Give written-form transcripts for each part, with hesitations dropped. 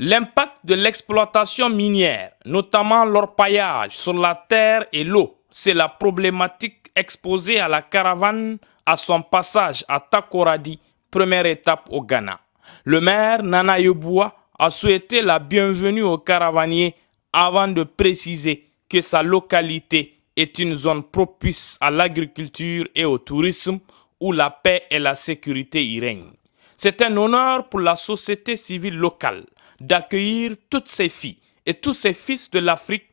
L'impact de l'exploitation minière, notamment l'orpaillage sur la terre et l'eau, c'est la problématique exposée à la caravane à son passage à Takoradi, première étape au Ghana. Le maire Nana Yeboah a souhaité la bienvenue aux caravaniers avant de préciser que sa localité est une zone propice à l'agriculture et au tourisme où la paix et la sécurité y règnent. C'est un honneur pour la société civile locale d'accueillir toutes ces filles et tous ces fils de l'Afrique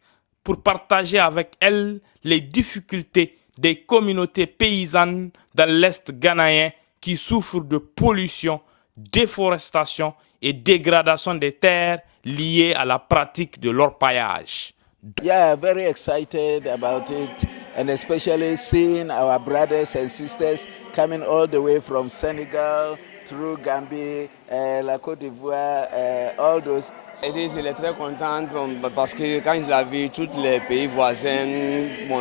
pour partager avec elles les difficultés des communautés paysannes dans l'Est ghanéen qui souffrent de pollution, déforestation et dégradation des terres liées à la pratique de l'orpaillage. Yeah, very excited about it, and especially seeing our brothers and sisters coming all the way from Senegal, through Gambie, la Côte d'Ivoire, all those. Il est très content parce que quand il a vu tous les pays voisins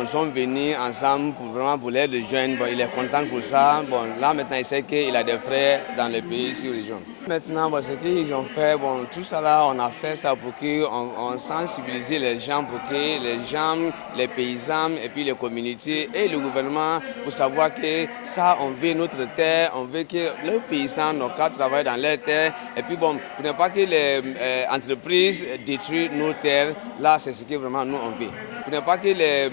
sont venus ensemble pour l'aide des jeunes, il est content pour ça. Là maintenant il sait qu'il a des frères dans les pays sur région. Maintenant ce qu'ils ont fait, tout ça là on a fait ça pour qu'on sensibilise les gens, pour que les gens, les paysans et puis les communautés et le gouvernement pour savoir que ça on veut notre terre, on veut que les paysans n'ont qu'à travailler dans leur terre et puis pour ne pas que les entreprises détruisent nos terres, là c'est ce que vraiment nous on veut. Pour ne pas que les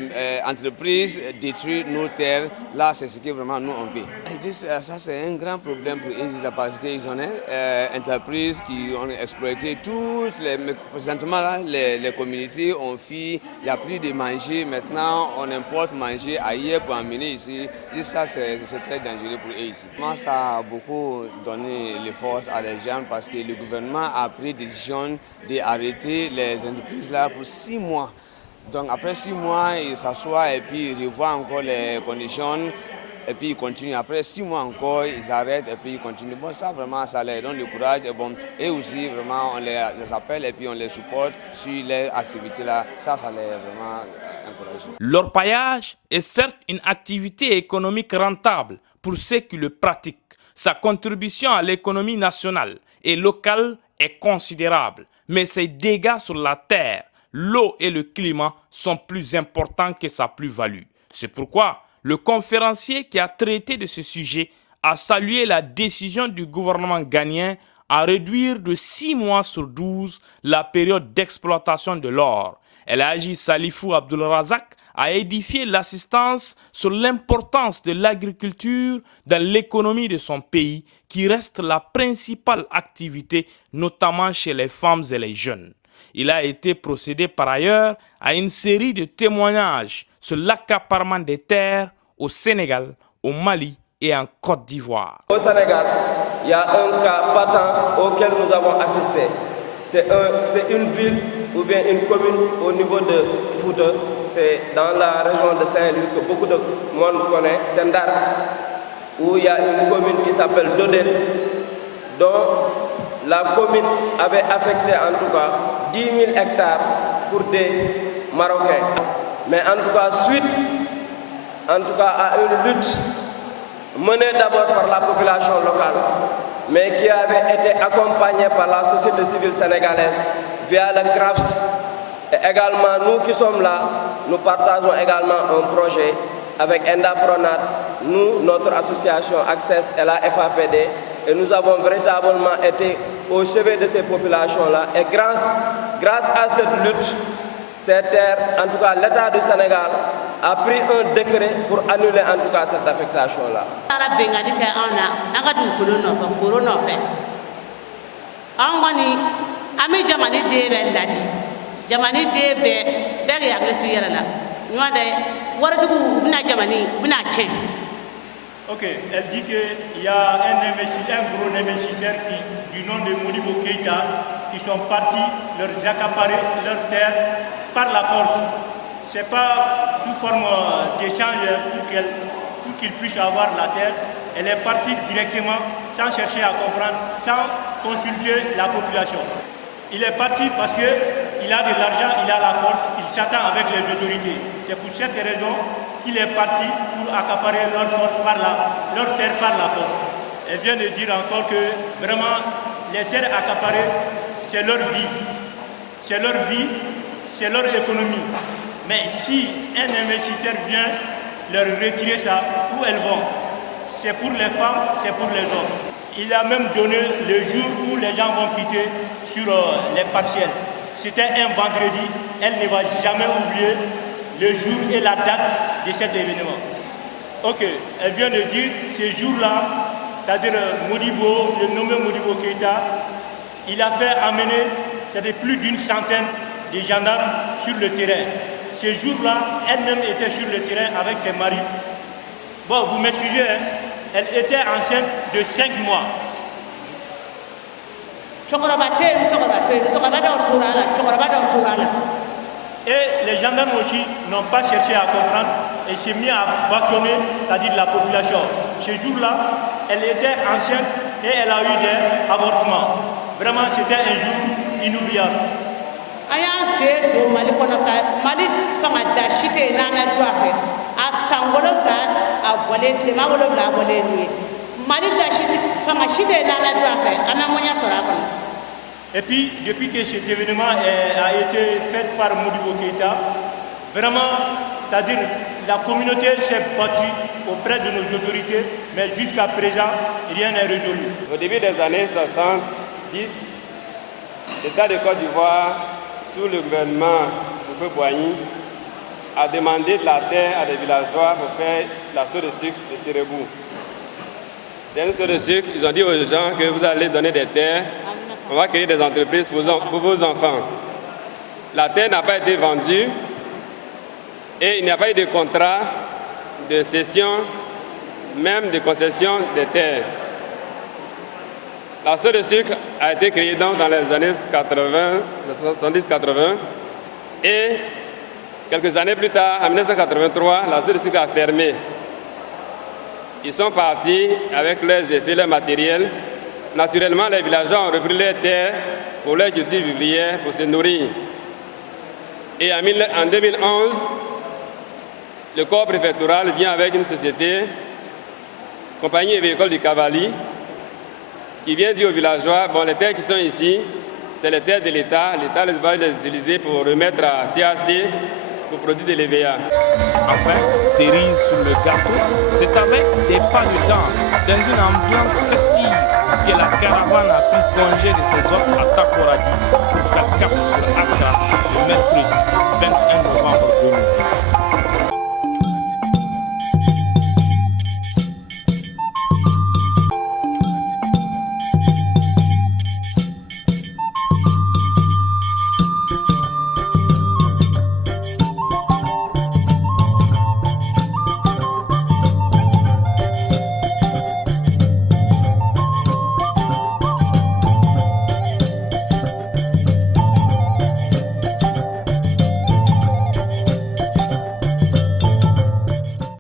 entreprises détruisent nos terres, là c'est ce que vraiment nous on veut. Et ça c'est un grand problème pour eux parce qu'ils ont une entreprise qui ont exploité toutes les... Présentement là, les communautés ont fui, il n'y a plus de manger, maintenant on importe manger ailleurs pour emmener ici. Et ça c'est très dangereux pour eux ici. Moi ça a beaucoup donné les forces à les gens parce que le gouvernement a pris des décision d'arrêter les entreprises là pour 6 mois. Donc après 6 mois, ils s'assoient et puis ils revoient encore les conditions et puis ils continuent. Après 6 mois encore, ils arrêtent et puis ils continuent. Ça vraiment, ça leur donne le courage et aussi vraiment on les appelle et puis on les supporte sur les activités là. Ça les vraiment encourage. L'orpaillage est certes une activité économique rentable pour ceux qui le pratiquent. Sa contribution à l'économie nationale et locale est considérable, mais ses dégâts sur la terre, l'eau et le climat sont plus importants que sa plus-value. C'est pourquoi le conférencier qui a traité de ce sujet a salué la décision du gouvernement ghanéen à réduire de 6 mois sur 12 la période d'exploitation de l'or. El Hadji Salifou Abdulrazak a édifié l'assistance sur l'importance de l'agriculture dans l'économie de son pays, qui reste la principale activité, notamment chez les femmes et les jeunes. Il a été procédé par ailleurs à une série de témoignages sur l'accaparement des terres au Sénégal, au Mali et en Côte d'Ivoire. Au Sénégal, il y a un cas patent auquel nous avons assisté. C'est une ville ou bien une commune au niveau de Fouta, c'est dans la région de Saint-Louis que beaucoup de monde connaît, c'est Ndar, où il y a une commune qui s'appelle Dodel, dont la commune avait affecté en tout cas 10 000 hectares pour des Marocains. Mais en tout cas, suite à une lutte menée d'abord par la population locale, mais qui avait été accompagnée par la société civile sénégalaise via le CRAFS. Et également, nous qui sommes là, nous partageons également un projet avec Enda Pronat, nous, notre association Access et la FAPD, et nous avons véritablement été au chevet de ces populations-là. Et grâce à cette lutte, ces terres, en tout cas l'État du Sénégal, a pris un décret pour annuler en tout cas cette affectation-là. Ok, elle dit qu'il y a un gros investisseur du nom de Modibo Keïta qui sont partis leur accaparer leurs terres par la force. Ce n'est pas sous forme d'échange pour qu'ils puissent avoir la terre. Elle est partie directement sans chercher à comprendre, sans consulter la population. Il est parti parce qu'il a de l'argent, il a la force, il s'attend avec les autorités. C'est pour cette raison qu'il est parti pour accaparer leur terre par la force. Elle vient de dire encore que vraiment les terres accaparées, c'est leur vie. C'est leur vie, c'est leur économie. Mais si un investisseur vient leur retirer ça, où elles vont? C'est pour les femmes, c'est pour les hommes. Il a même donné le jour où les gens vont quitter sur les partiels. C'était un vendredi, elle ne va jamais oublier le jour et la date de cet événement. Ok, elle vient de dire, ce jour-là, c'est-à-dire Modibo, le nommé Modibo Keïta, il a fait amener plus d'une centaine de gendarmes sur le terrain. Ce jour-là, elle-même était sur le terrain avec ses maris. Bon, vous m'excusez, hein? Elle était enceinte de 5 mois. Et les gendarmes aussi n'ont pas cherché à comprendre et s'est mis à bâchonner, c'est-à-dire la population. Ce jour-là, elle était enceinte et elle a eu des avortements. Vraiment, c'était un jour inoubliable. Et puis, depuis que cet événement a été fait par Modibo Keïta, vraiment, c'est-à-dire la communauté s'est battue auprès de nos autorités, mais jusqu'à présent, rien n'est résolu. Au début des années 70, l'État de Côte d'Ivoire, sous le gouvernement de Feu Boigny, a demandé de la terre à des villageois pour faire la sauce de sucre de Sérébou. C'est une sauce de sucre, ils ont dit aux gens que vous allez donner des terres, on va créer des entreprises pour vos enfants. La terre n'a pas été vendue et il n'y a pas eu de contrat de cession, même de concession des terres. La sauce de sucre a été créée donc dans les années 70-80 et quelques années plus tard, en 1983, la sauce de sucre a fermé. Ils sont partis avec leurs effets, leur matériel. Naturellement, les villageois ont repris leurs terres pour leurs cultures vivrières, pour se nourrir. Et en 2011, le corps préfectoral vient avec une société, Compagnie Agricole du Cavali, qui vient dire aux villageois, bon, les terres qui sont ici, c'est les terres de l'État. L'État va les utiliser pour remettre à CAC pour produire de l'EVA. Enfin, cerise sur le gâteau, c'est avec des pas de danse, dans une ambiance festive, que la caravane a pris congé de ses hôtes à Takoradi pour faire cap sur Accra ce mercredi 21 novembre 2010.